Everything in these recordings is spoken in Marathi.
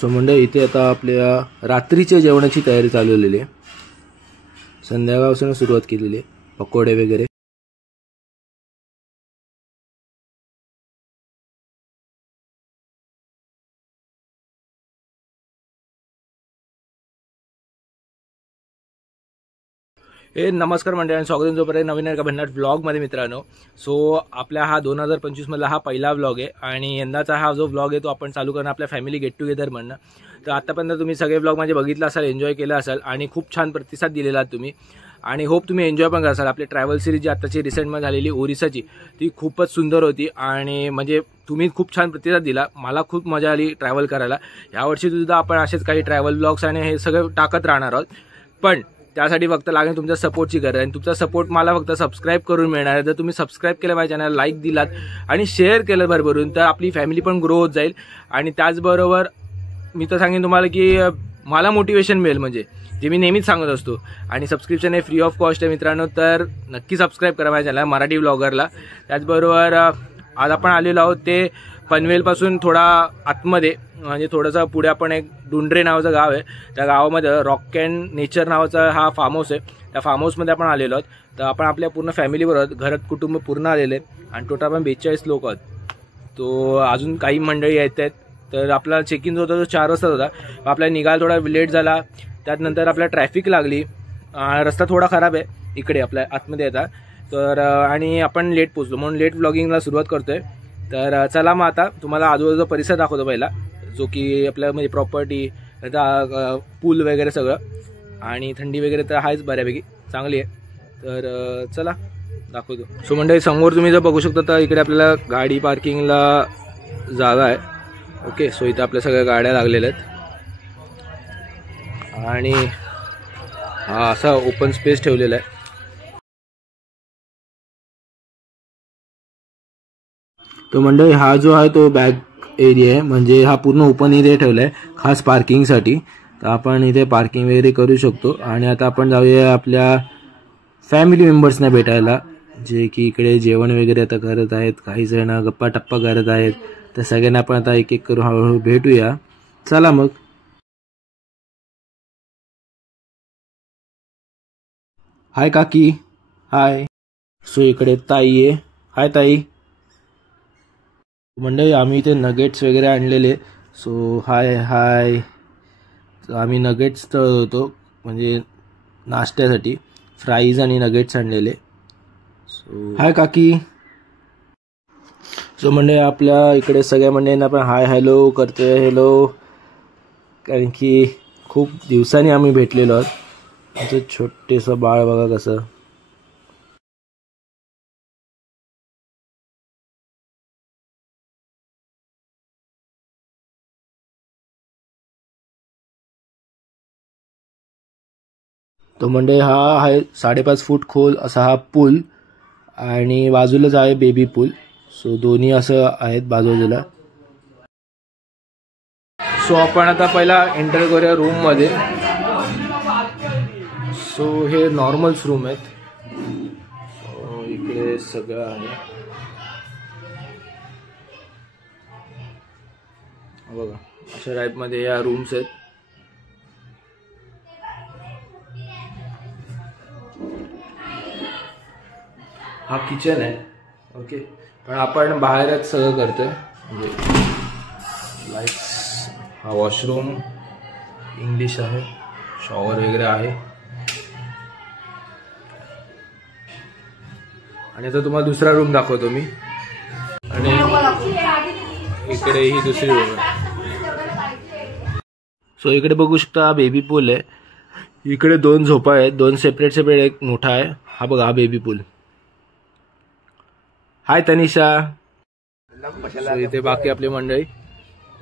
सो मंडळी इथे आता आपल्या रात्रीच्या जेवणाची तयारी चालू झालेली आहे. संध्याकाळपासून सुरुवात केलेली आहे. पकोडे वगैरे. नमस्कार मंडळी, स्वागत आहे जोपर्यंत नवीन एका भन्नाट व्लॉगमध्ये मित्रांनो. सो आपल्या हा 2025 मधला हा पहिला व्लॉग आहे आणि यंदाचा हा जो व्लॉग आहे तो आपण चालू करणार आपल्या फॅमिली गेट टुगेदर म्हणणं. तर आतापर्यंत तुम्ही सगळे व्लॉग माझे बघितला असाल, एन्जॉय केला असाल आणि खूप छान प्रतिसाद दिलेला तुम्ही आणि होप तुम्ही एन्जॉय पण कराल. आपली ट्रॅव्हल सिरीज जी आताची रिसेंटमध्ये झालेली ओरिसाची ती खूपच सुंदर होती आणि म्हणजे तुम्ही खूप छान प्रतिसाद दिला. मला खूप मजा आली ट्रॅव्हल करायला. यावर्षी सुद्धा आपण असेच काही ट्रॅव्हल व्लॉग्स आणि हे सगळं टाकत राहणार आहोत, पण त्यासाठी फक्त लागेल तुमच्या सपोर्टची गरज आणि तुमचा सपोर्ट मला फक्त सबस्क्राईब करून मिळणार आहे. जर तुम्ही सबस्क्राईब केलं माझ्या चॅनल, लाईक दिलात आणि शेअर केलं भरभरून तर आपली फॅमिली पण ग्रो होत जाईल आणि त्याचबरोबर मी तर सांगेन तुम्हाला की मला मोटिवेशन मिळेल, म्हणजे जे मी नेहमीच सांगत असतो. आणि सबस्क्रिप्शन हे फ्री ऑफ कॉस्ट आहे मित्रांनो, तर नक्की सबस्क्राईब करा माझ्या चॅनल मराठी ब्लॉगरला. त्याचबरोबर आज आपण आलेलो आहोत ते पनवेलपासून थोडा आतमध्ये, म्हणजे थोडंसं पुढे आपण एक डुंडरे नावाचं गाव आहे. त्या गावामध्ये रॉक अँड नेचर नावाचा हा फार्म हाऊस आहे. त्या फार्म हाऊसमध्ये आपण आलेलो आहोत. तर आपण आपल्या पूर्ण फॅमिलीबरोबर घरात कुटुंब पूर्ण आलेले आणि टोटल आपण 42 लोक आहोत. तो अजून काही मंडळी येत आहेत. तर आपला चेक इन जो होता तो 4 वाजता होता. आपल्याला निघायला थोडा लेट झाला. त्यानंतर आपल्याला ट्रॅफिक लागली. रस्ता थोडा खराब आहे इकडे आपल्या आतमध्ये येतात. तर आणि आपण लेट पोचलो म्हणून लेट व्लॉगिंगला सुरुवात करतोय. तर चला मग आता तुम्हाला आजूबाजूचा परिसर दाखवतो पहिला, जो की आपल्या म्हणजे प्रॉपर्टी, पूल वगैरे सगळं आणि थंडी वगैरे तर आहेच बऱ्यापैकी चांगली आहे. तर चला दाखवतो. सो मंडळी समोर तुम्ही जर बघू शकता तर इकडे आपल्याला गाडी पार्किंगला जागा आहे. ओके, सो इथं आपल्या सगळ्या गाड्या लागलेल्या आहेत आणि हा असा ओपन स्पेस ठेवलेला आहे. तो मंडळी हा जो आहे तो बॅक एरिया आहे, म्हणजे हा पूर्ण ओपन एरिया ठेवला आहे खास पार्किंगसाठी. तर आपण इथे पार्किंग वगैरे करू शकतो. आणि आता आपण जाऊया आपल्या फॅमिली मेंबर्सना भेटायला, जे की इकडे जेवण वगैरे आता करत आहेत. काही जण गप्पा टप्पा करत आहेत. तर सगळ्यांना आपण आता एक एक करून हळूहळू भेटूया. चला मग. हाय काकी. हाय. सो इकडे ताई आहे. हाय ताई. मंडळी आम्ही इथे नगेट्स वगैरे आणलेले. सो हाय हाय. आम्ही नगेट्स तळत होतो, म्हणजे नाश्त्यासाठी फ्राईज आणि नगेट्स आणलेले. सो हाय काकी. सो मंडळी आपल्या इकडे सगळ्या मंडळींना आपण हाय हॅलो करतोय. हॅलो, कारण की खूप दिवसांनी आम्ही भेटलेलो आहोत. आमचं छोटेसं बाळ बघा कसं. तो मंडळी हा आहे 5.5 फूट खोल असा हा पूल आणि बाजूलाच आहे बेबी पूल. सो दोन्ही असं आहेत बाजूला. सो आपण आता पहिला एंटर करूया रूम मध्ये. सो हे नॉर्मल्स रूम आहेत. इकडे सगळं आहे बघा, अशा टाईप मध्ये या रूम्स आहेत. हा किचन आहे. ओके, पण आपण बाहेरच सगळं करतोय. म्हणजे लाईट्स, हा वॉशरूम इंग्लिश आहे, शॉवर वगैरे आहे. आणि आता तुम्हाला दुसरा रूम दाखवतो मी. आणि इकडे ही दुसरी रूम आहे. सो इकडे बघू शकता बेबी पूल आहे. इकडे 2 झोपा आहेत, 2 सेपरेट. एक मोठा आहे. हा बघा, हा बेबी पूल. हाय तनिषा. इथे बाकी आपली मंडळी.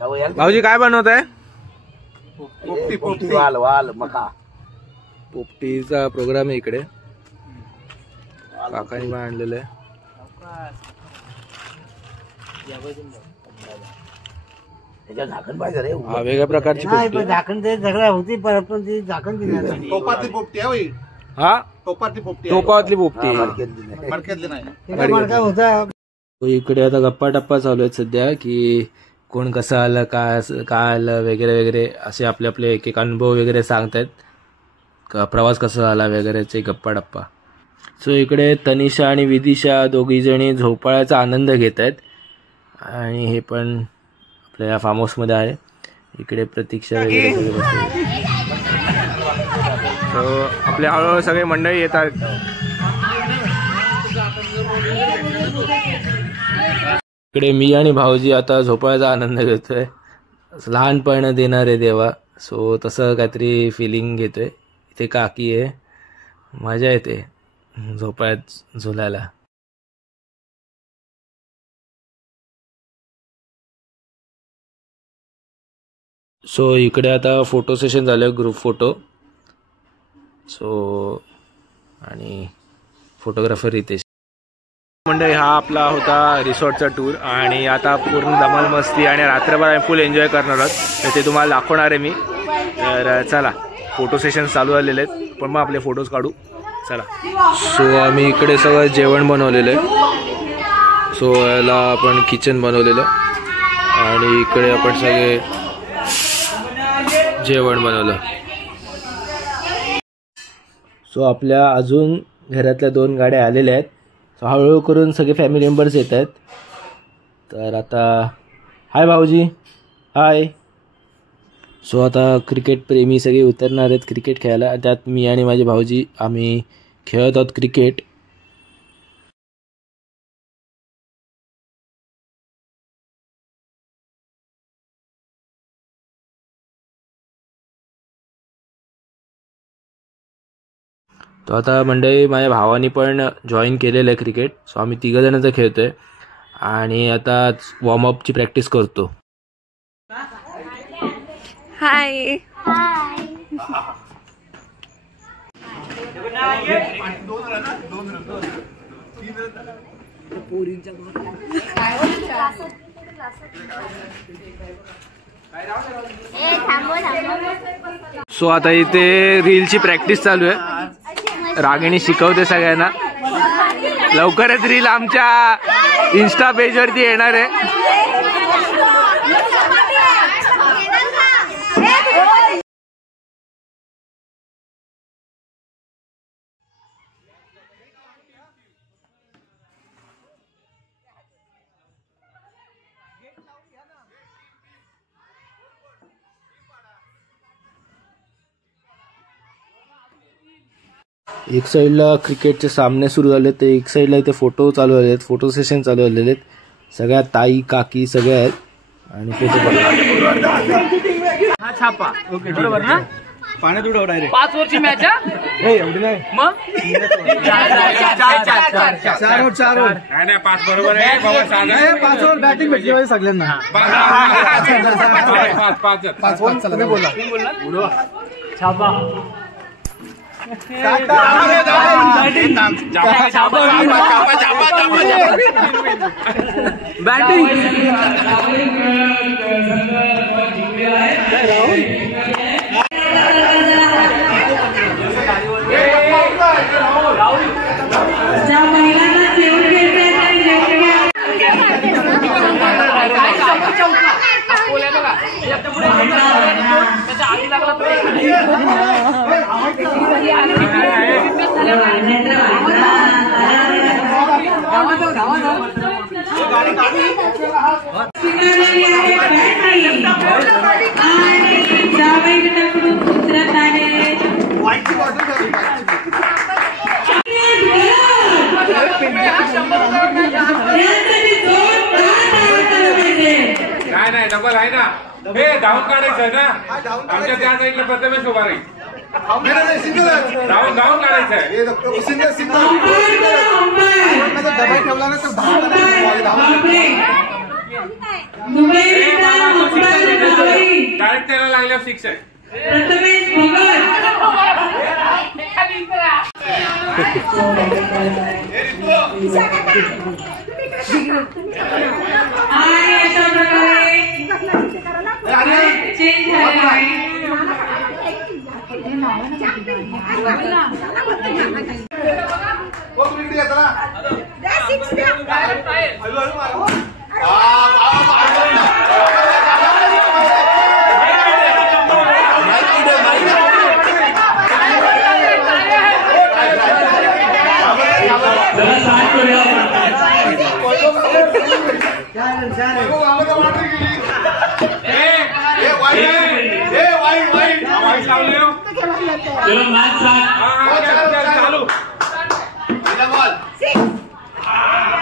भाऊजी काय बनवत आहे? पोपटीचा प्रोग्राम आहे इकडे. काकांनी पण आणलेलं आहे. हा वेगळ्या प्रकारची पोपटी. हा टोपातली पोपटी. इकडे आता गप्पा टप्पा चालू आहेत सध्या की कोण कसं आलं, काय आलं वगैरे वगैरे असे आपले आपले एक एक अनुभव वगैरे सांगतायत, प्रवास कसा झाला वगैरेचे गप्पा टप्पा. सो इकडे तनिषा आणि विदिशा दोघीजणी झोपाळ्याचा आनंद घेत आहेत आणि हे पण आपल्या या फार्म हाऊसमध्ये आहे. इकडे प्रतीक्षा वगैरे सगळे बसले. सो आपले हळूहळू सगळे मंडळी येतात. इकडे मी आणि भाऊजी आता झोपाळ्याचा आनंद घेतोय. लहानपण देणारे देवा, सो तसं काहीतरी फिलिंग घेतोय. इथे काकी आहे, मजा येते झोपाळ्यात झुलायला. सो इकडे आता फोटो सेशन झालं, ग्रुप फोटो. सो आणि फोटोग्राफर रितेश. मंडळी हा आपला होता रिसॉर्टचा टूर आणि आता पूर्ण धमाल मस्ती आणि रात्रभर आम्ही फुल एन्जॉय करणार आहोत, तर ते तुम्हाला दाखवणार आहे मी. तर चला, फोटो सेशन चालू झालेले आहेत, पण मग आपले फोटोज काढू. चला. सो आम्ही इकडे सगळं जेवण बनवलेलं आहे. सो याला आपण किचन बनवलेलं आणि इकडे आपण सगळे जेवण बनवलं. सो आपल्या अजून घरातल्या 2 गाड्या आलेल्या आहेत. सो हळूहळू करून सगळे फॅमिली मेंबर्स येत आहेत. तर आता हाय भाऊजी, हाय. सो आता क्रिकेट प्रेमी सगळे उतरणार आहेत क्रिकेट खेळायला. त्यात मी आणि माझे भाऊजी आम्ही खेळत आहोत क्रिकेट. तो आता मंडळी माझ्या भावानी पण जॉईन केलेलं आहे क्रिकेट. सो आम्ही 3 जणांचं खेळतोय आणि आता वॉर्मअपची प्रॅक्टिस करतो. हाय. सो आता इथे रीलची प्रॅक्टिस चालू आहे. रागिणी शिकवते सगळ्यांना. लवकरच रील आमच्या इन्स्टा पेजवरती येणार आहे. एक साईडला क्रिकेटचे सामने सुरू झाले, तर एक साईडला इथे फोटो चालू झाले आहेत, फोटो सेशन चालू झालेले आहेत. सगळ्या ताई काकी सगळ्या आहेत आणि फोटो छापा. ओके, बरोबर ना. पाण्यात उडव डायरेक्ट. 5 ओव्हरची मॅच आहे. एवढी नाही मग 4 ओव्हर. नाही 5 बरोबर आहे बाबा. 5 ओव्हर बॅटिंग भेटली पाहिजे सगळ्यांना. 5 चला बोला. छापा. बॅटिंग त्याच्या आधी लागला नाही डबल आहे ना. हे धावून काढायचं ना. आमच्या त्या साईडला प्रथमेश उभा राहील. धावून काढायचं आहे. डायरेक्ट त्याला लागल्यावर 6 आहे. चला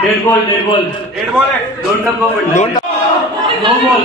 डेड बॉल आहे. दोन टप्पा पडले. No ball.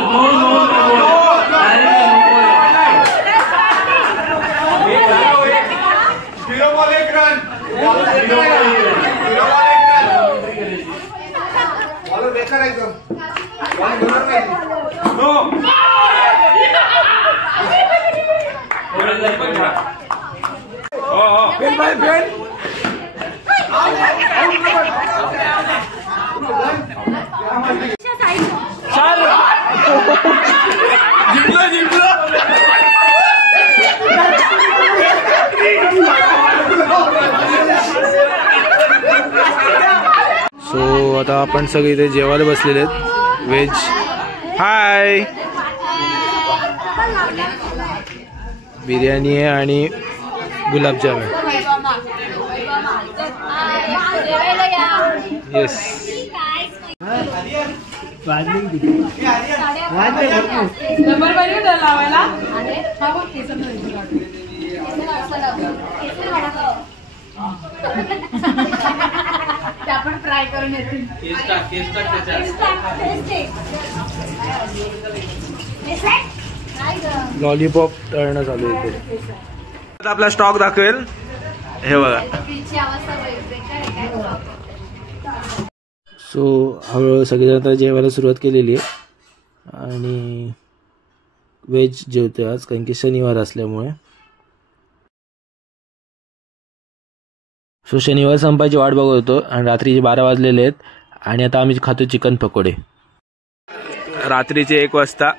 सो आता आपण सगळे इथे जेवायला बसलेले आहेत. व्हेज. हाय. बिर्याणी आहे आणि गुलाबजाम आहे. येस. आपण ट्राय करून येतील. लॉलीपॉप तळणं चालू आहे इथे. आता आपला स्टॉक दाखवेल. हे बघा. सो हळूहळू सगळेजण आता जेवायला सुरुवात केलेली आहे आणि व्हेज जेवतोय आज कारण की शनिवार असल्यामुळे. सो शनिवार संपायची वाट बघत होतो आणि रात्रीचे 12 वाजलेले आहेत आणि आता आम्ही खातो चिकन पकोडे. रात्रीचे 1 वाजता.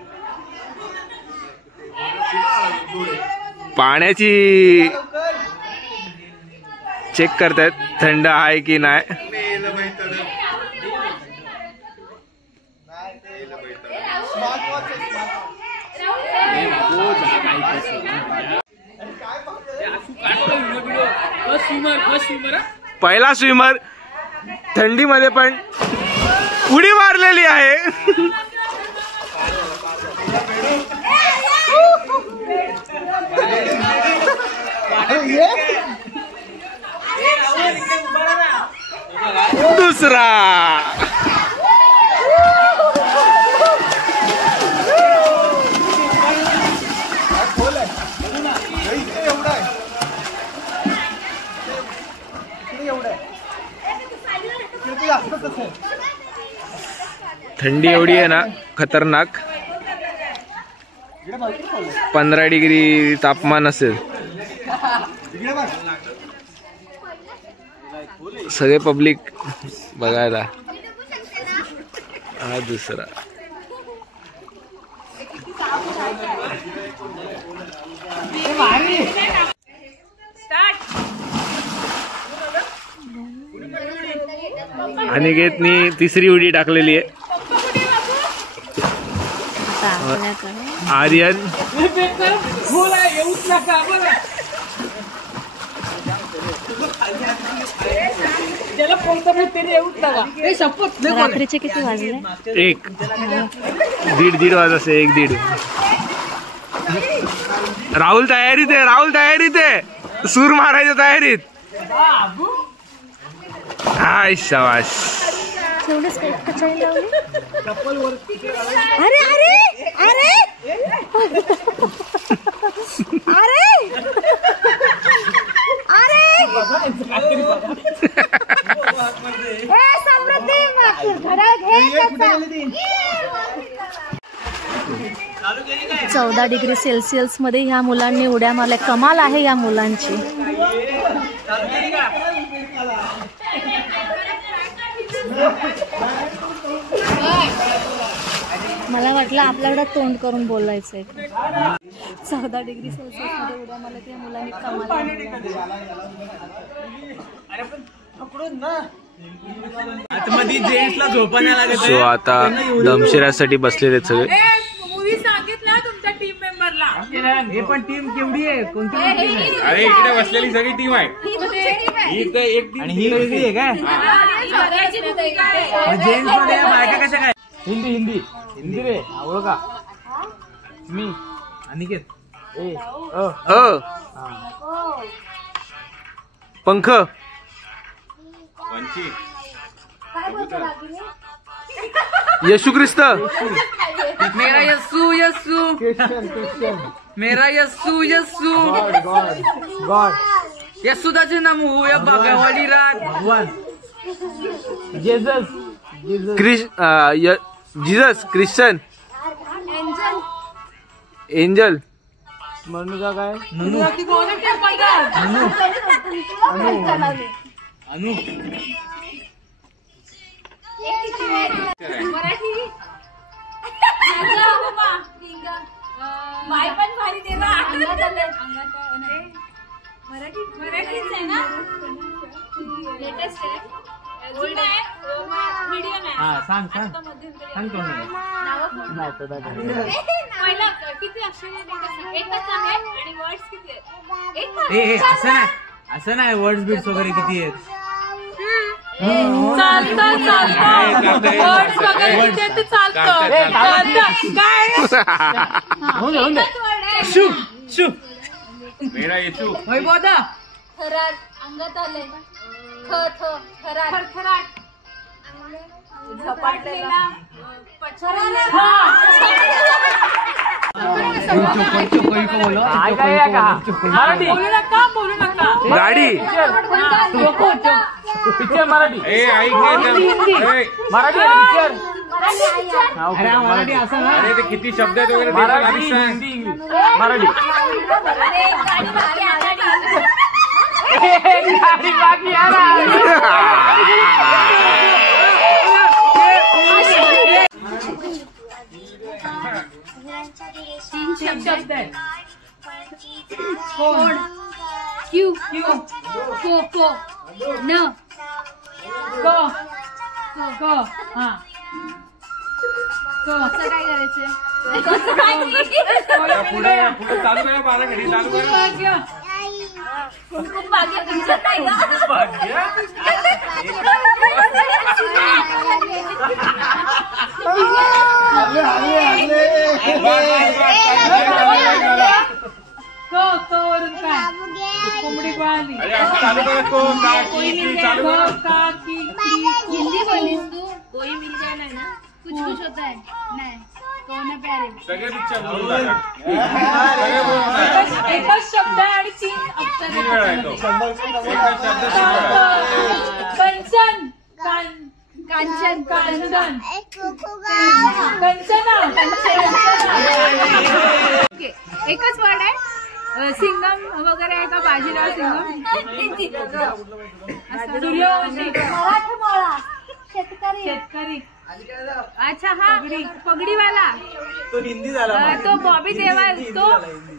पाण्याची चेक करतायत थंड आहे की नाही. पहिला स्विमर थंडीमध्ये पण उडी मारलेली आहे. दुसरा. थंडी एवढी आहे ना खतरनाक. 15 डिग्री तापमान असेल. सगळे पब्लिक बघायला. हा दुसरा. अनिकेतनी तिसरी उडी टाकलेली आहे. आर्यन रात्रीचे किती वाजले? 1 दीड वाजता 1-1:30. राहुल तयारीत आहे. सूर मारायच्या तयारीत. हाय शाबाश. अरे अरे अरे अरे 14 डिग्री सेल्सिअस मध्ये ह्या मुलांनी उड्या मारल्या. कमाल आहे या मुलांची. मला वाटलं आपल्याकडे तोंड करून बोलायचंय. 14 डिग्री सेल्सिअस मध्ये उड्या मारल्या त्या मुलांनी कमाल. सो आता दमशिरासाठी बसलेले आहेत सगळे. हे पण टीम केवढी आहे? कोणती टीम आहे? अरे इकडे बसलेली सगळी टीम आहे. ही एक आणि ही वेगळी आहे काय? जेंट्स मध्ये बायका कशा काय? हिंदी हिंदी हिंदी रे आवड का मी अनिकेत ए पंख येशू ख्रिस्त मेरा यस्सू यस्सू मेरा यस्सू यस्सू गॉड यस्सुदाचे नाम होऊया बागावाडी रात भगवान जेजस जीसस ख्रिश्चन एंजल मनुका काय ननू अनु माय पण भारी दे ना मराठीच आहे ना लेटेस्ट आहे ओल्ड आहे मीडियम आहे हा सांग सांग सांग कोण पहिला किती अक्षर एकच आहे आणि वर्ड्स किती आहेत ए असं नाही वर्ड्स बिट्स वगैरे किती आहेत मेरा येशू थराट अंगात आले थ थ थराट थरथराट झपाटलेला बोलू नका गाडी पिक्चर मराठी ए ऐक ना मराठी पिक्चर मराठी असं ना अरे ते किती शब्द आहेत वगैरे मराठी हिंदी इंग्लिश मराठी गाडी बाकी तीन शब्द आहेत कोण क्यू क्यू को को न को को हा कसं काय करायचं पुढे चालू करा 12 घडी चालू करा कुमकुम भाग्य तुमचं काय वरून काय कोंबडी पळाली अरे असं चालू करा को का की चालू करा का की हिंदी बोलीस तू कोई मिल जाए ना कुछ कुछ होता है नहीं कौन है प्यारे सगळे पिक्चर बोलू नका सगळे बोलू नका एकच शब्द आहे आणि 3 अक्षर किती वेळा आहे तो एकच शब्द 3 वेळा कंचन कांचन कंचन कंचना एकच वर्ड आहे सिंगम वगैरे आहे का बाजीराव सिंगम सूर्यवंशी शेतकरी अच्छा हा पगडीवाला तो हिंदी झाला तो बॉबी देवाल तो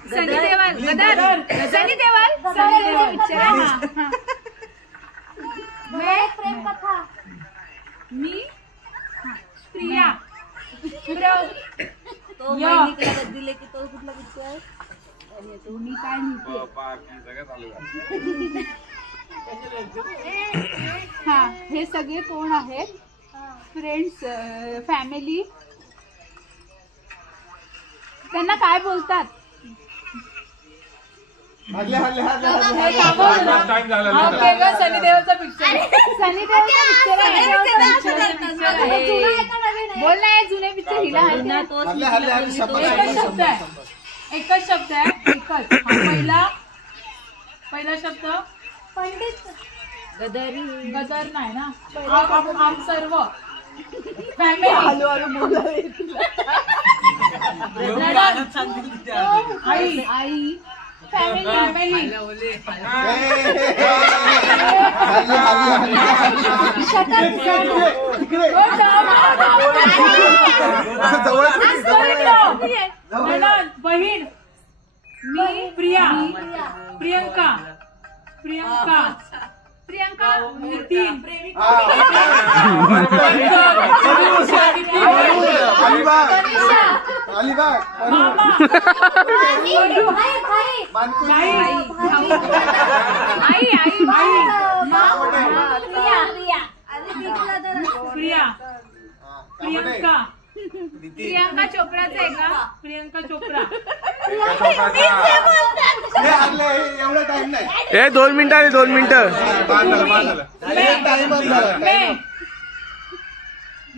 सनी देवाल सनी देवाल पिक्चर आहे मैं प्रेम कथा मी प्रिया तो दिले की तो कुठला पिक्चर आहे मी काय म्हणते सगळं चालू हा हे सगळे कोण आहेत फ्रेंड्स फॅमिली त्यांना काय बोलतात टाइम झाला सनी देवलचा पिक्चर सनी देओलचा पिक्चर आहे बोल ना हे जुने पिक्चर हिला एकच शब्द आहे एकच पहिला शब्द पंडित गदर नाही ना आम सर्व फॅमिली आई आई फॅमिली बहीण मी प्रिया प्रियंका नितीन प्रिया प्रियंका एवढा टाइम नाही. 2 मिनिटं आले 2 मिनिटं.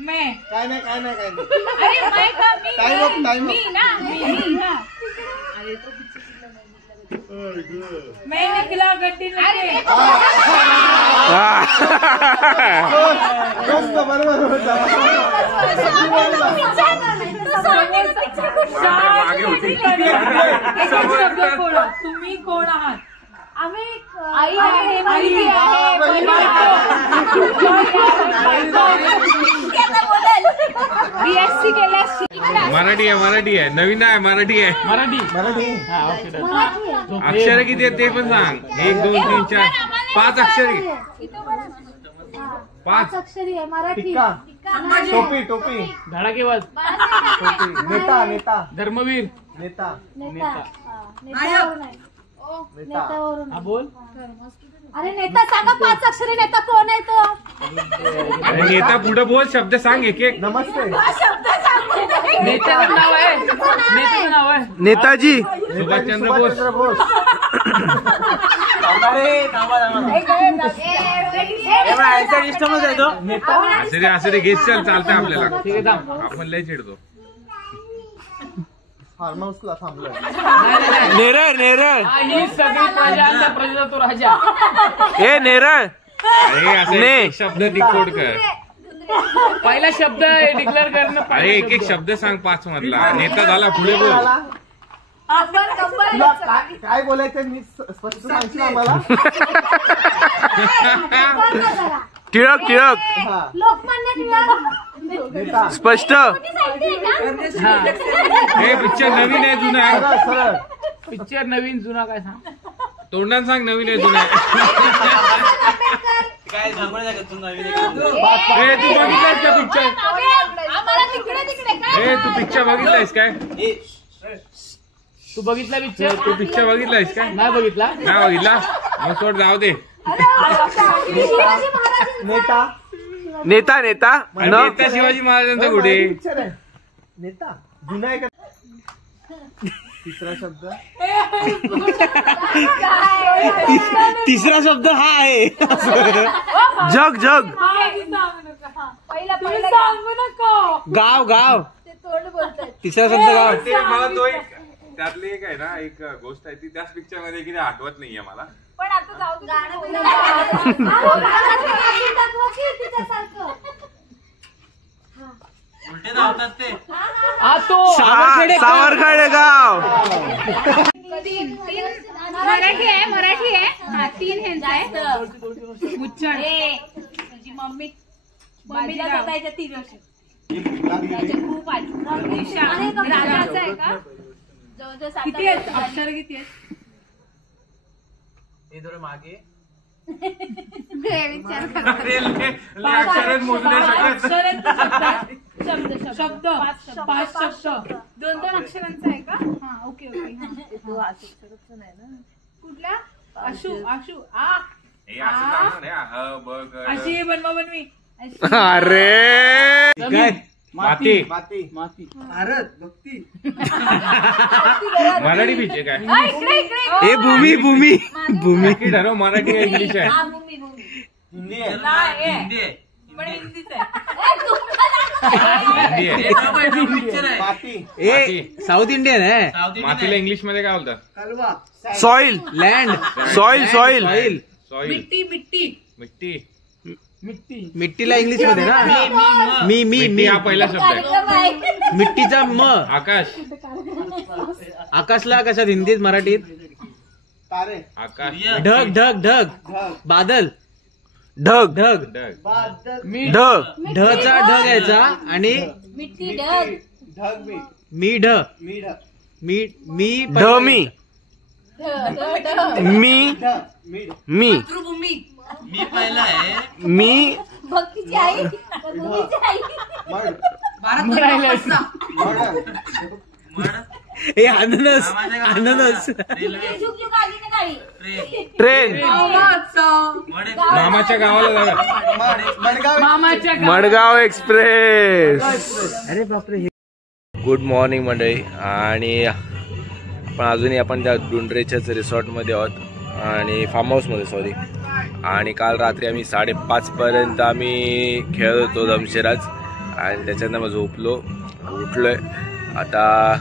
मैं काय नाही काय नाही काय नाही. अरे मैं का मी टाइम अप टाइम मी ना मी ना मैं निकला गड्डी नके बरोबर होता. तुम्ही कोण आहात? आम्ही आई आहे BSc केल्या मराठी आहे नवीन आहे मराठी आहे. मराठी मराठी अक्षर किती आहेत ते पण सांग. 1 2 3 4 5 अक्षरी. 5 अक्षरी आहे मराठी. टिक्का टोपी टोपी धडाकेबाज नेता नेता धर्मवीर नेता नेतावरून आहे. नेतावरून हा बोल. अरे नेता सांगा 5 अक्षरी नेता कोण आहे तो? आणि नेता पुढे बोल शब्द सांग एक एक. नमस्ते. नेत्याचं नाव आहे. नेत्याचं नाव आहे नेताजी. सुभाषचंद्र बोस. असं रे घेत चल चालतंय आपल्याला. ठीक आहे थांब. आपण लय चिडतो. फार्म हाऊसला थांबलोय. नेरळ नेरळ. ही सगळी प्रजा आणि त्या प्रजेचा तो राजा. नेरळ. अरे असं ने. एक शब्द डिकोड कर. पहिला शब्द डिक्लेअर करणं. अरे एक एक शब्द सांग 5 मधला. नेता झाला पुढे बोल. तुला काय बोलायचं मी स्पष्ट सांगशील आम्हाला. टिळक टिळक. हा लोकमान्य टिळक. नेता स्पष्ट. हे पिक्चर नवीन आहे जुना आहे. सरळ सरळ. पिक्चर नवीन जुना काय सांग. तोंडाने सांग नवीन आहे जुना आहे. काय सांगू शकत तू नवीन. हे तू बघितलायस का पिक्चर? हे तू पिक्चर बघितलायस काय? तू बघितला पिक्चर? तू पिक्चर बघितलायस काय? नाही बघितला. नाही बघितला मग सोड जाऊ दे. नेता नेता नेता आणि नेता शिवाजी महाराजांचा कुठे? पिक्चर आहे. नेता जुना आहे का? तिसरा शब्द तिसरा शब्द हा आहे. जग जग. तुम्ही सांगू नको. गाव गाव. ते तोंड बोलतात. तिसरा शब्द गाव. ते मला तो एक त्यातली एक आहे ना एक गोष्ट आहे ती त्याच पिक्चर मध्ये किती आठवत नाहीये मला. पण आता जाऊ दे. उलटे धावतात ते. हा तो सावरखेडे गाव. मराठी आहे मराठी आहे. हा 3 ह्यांचा आहे. मुच्चड. तुझी मम्मीला सतायच्या 3 वर्ष. खूप आधी. राजाचं आहे का? जवळजवळ किती आहेत अक्षर किती आहेत? मागे विचार करा. अक्षरात मोजू नाही शकत. अक्षर आहेत का शब्द? शब्द. शब्द 5 शब्द 2 अक्षरांचा आहे का? हा ओके ओके. कुठल्या? आशू आशू आ हे असं चालणार नाही, अ, ब, ग, ड. अशी बनवा बनवी. अरे माती. माती माती. भारत भक्ती. मराठी पिक्चर काय? ए भूमी भूमी भूमी. नक्की ठरव मराठी आहे इंग्लिश आहे. हिंदी आहे. हिंदी आहे. पण हिंदीच आहे. हिंदी आहे. माती ए साऊथ इंडियन आहे. मातीला इंग्लिश मध्ये काय बोलतात? कलवा soil land. Soil soil soil. मिट्टी मिट्टी मिट्टी. मिट्टी. मिट्टीला इंग्लिश मध्ये ना मी मी मिट्टी मी. हा पहिला शब्द आहे. मिट्टीचा म. आकाश. आकाशला कशात हिंदीत मराठीत? तारे आकाश. ढग ढग ढग. ढग बादल. ढग ढग. ढग. बादल मी ढग. ढचा ढग यायचा आणि मिट्टी ढग. ढग मीठ मी ढ. मी ढग मी मी ढ मी ढग मीठ मी मी पहिला आहे. मी भक्तीची आई. भूमीची आई. मड म्हणायलास. मड ए अननस अननस. झुक झुक आली ना गाडी. ट्रेन. मामाच्या गावाला जाऊया. मडगाव मामाच्या गावात. मडगाव एक्सप्रेस. अरे बापरे. गुड मॉर्निंग मंडळी. आणि पण अजूनही आपण त्या डुंडरेच्याच रिसॉर्टमध्ये आहोत आणि फार्म हाऊसमध्ये सॉरी. आणि काल रात्री आम्ही 5:30पर्यंत आम्ही खेळत होतो दमशेराज आणि त्याच्यानंतर मग झोपलो, उठलो आहे. आता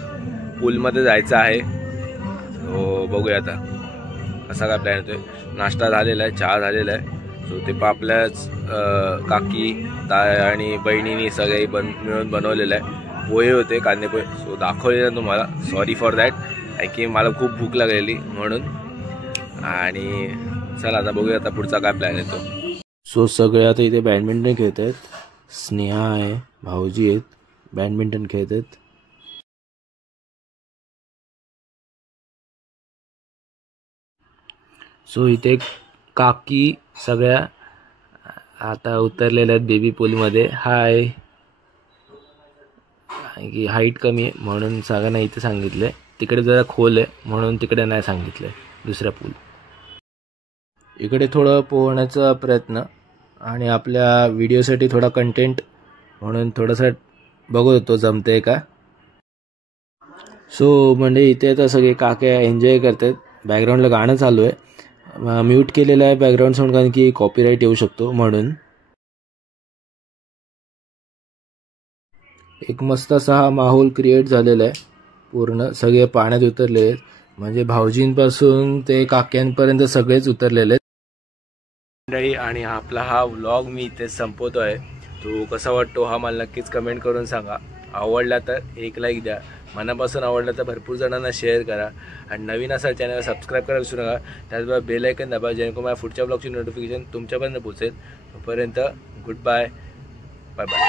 पूलमध्ये जायचं आहे. सो बघूया आता कसा काय प्लॅन होतो. नाश्ता झालेला आहे, चहा झालेला आहे. सो ते आपल्याच काकी आणि बहिणीनी सगळे मिळून बनवलेलं आहे. पोहे होते, कांदे पोहे. सो दाखवलेलं तुम्हाला, सॉरी फॉर दॅट, की मला खूप भूक लागलेली म्हणून. आणि चला आता बघूया आता पुढचा काय प्लॅन येतो. सो सगळे आता इथे बॅडमिंटन खेळत आहेत. स्नेहा आहे, भाऊजी आहेत, बॅडमिंटन खेळत आहेत. सो इथे काकी सगळ्या आता उतरलेल्या आहेत बेबी पूलमध्ये. हाय. की हाईट कमी आहे म्हणून सगळ्यांना इथे सांगितलं आहे. तिकडे जरा खोल आहे म्हणून तिकडे नाही सांगितलं आहे दुसऱ्या पूल. इकडे थोडं पोहण्याचा प्रयत्न आणि आपल्या व्हिडिओसाठी थोडा कंटेंट म्हणून थोडंसं बघत होतो जमते का. सो म्हणजे इथे आता सगळे काके एन्जॉय करतात. बॅकग्राऊंडला गाणं चालू आहे. म्यूट केलेलं आहे बॅकग्राऊंड साऊंड कारण की कॉपीराईट येऊ शकतो म्हणून. एक मस्त असा हा माहोल क्रिएट झालेला आहे. पूर्ण सगळे पाण्यात उतरले आहेत. म्हणजे भाऊजींपासून ते काक्यांपर्यंत सगळेच उतरलेले आहेत. आणि आपला हा व्लॉग मी इथे संपवतो आहे. तो कसा वाटतो हा मला नक्कीच कमेंट करून सांगा. आवडला तर एक लाईक द्या. मनापासून आवडला तर भरपूर जणांना शेअर करा. आणि नवीन असाल चॅनलला सबस्क्राईब करायला विसरू नका. त्याचबरोबर बेल आयकन दाबा जेणेकरून माझ्या पुढच्या ब्लॉगची नोटिफिकेशन तुमच्यापर्यंत पोहोचेल. तोपर्यंत गुड बाय, बाय बाय.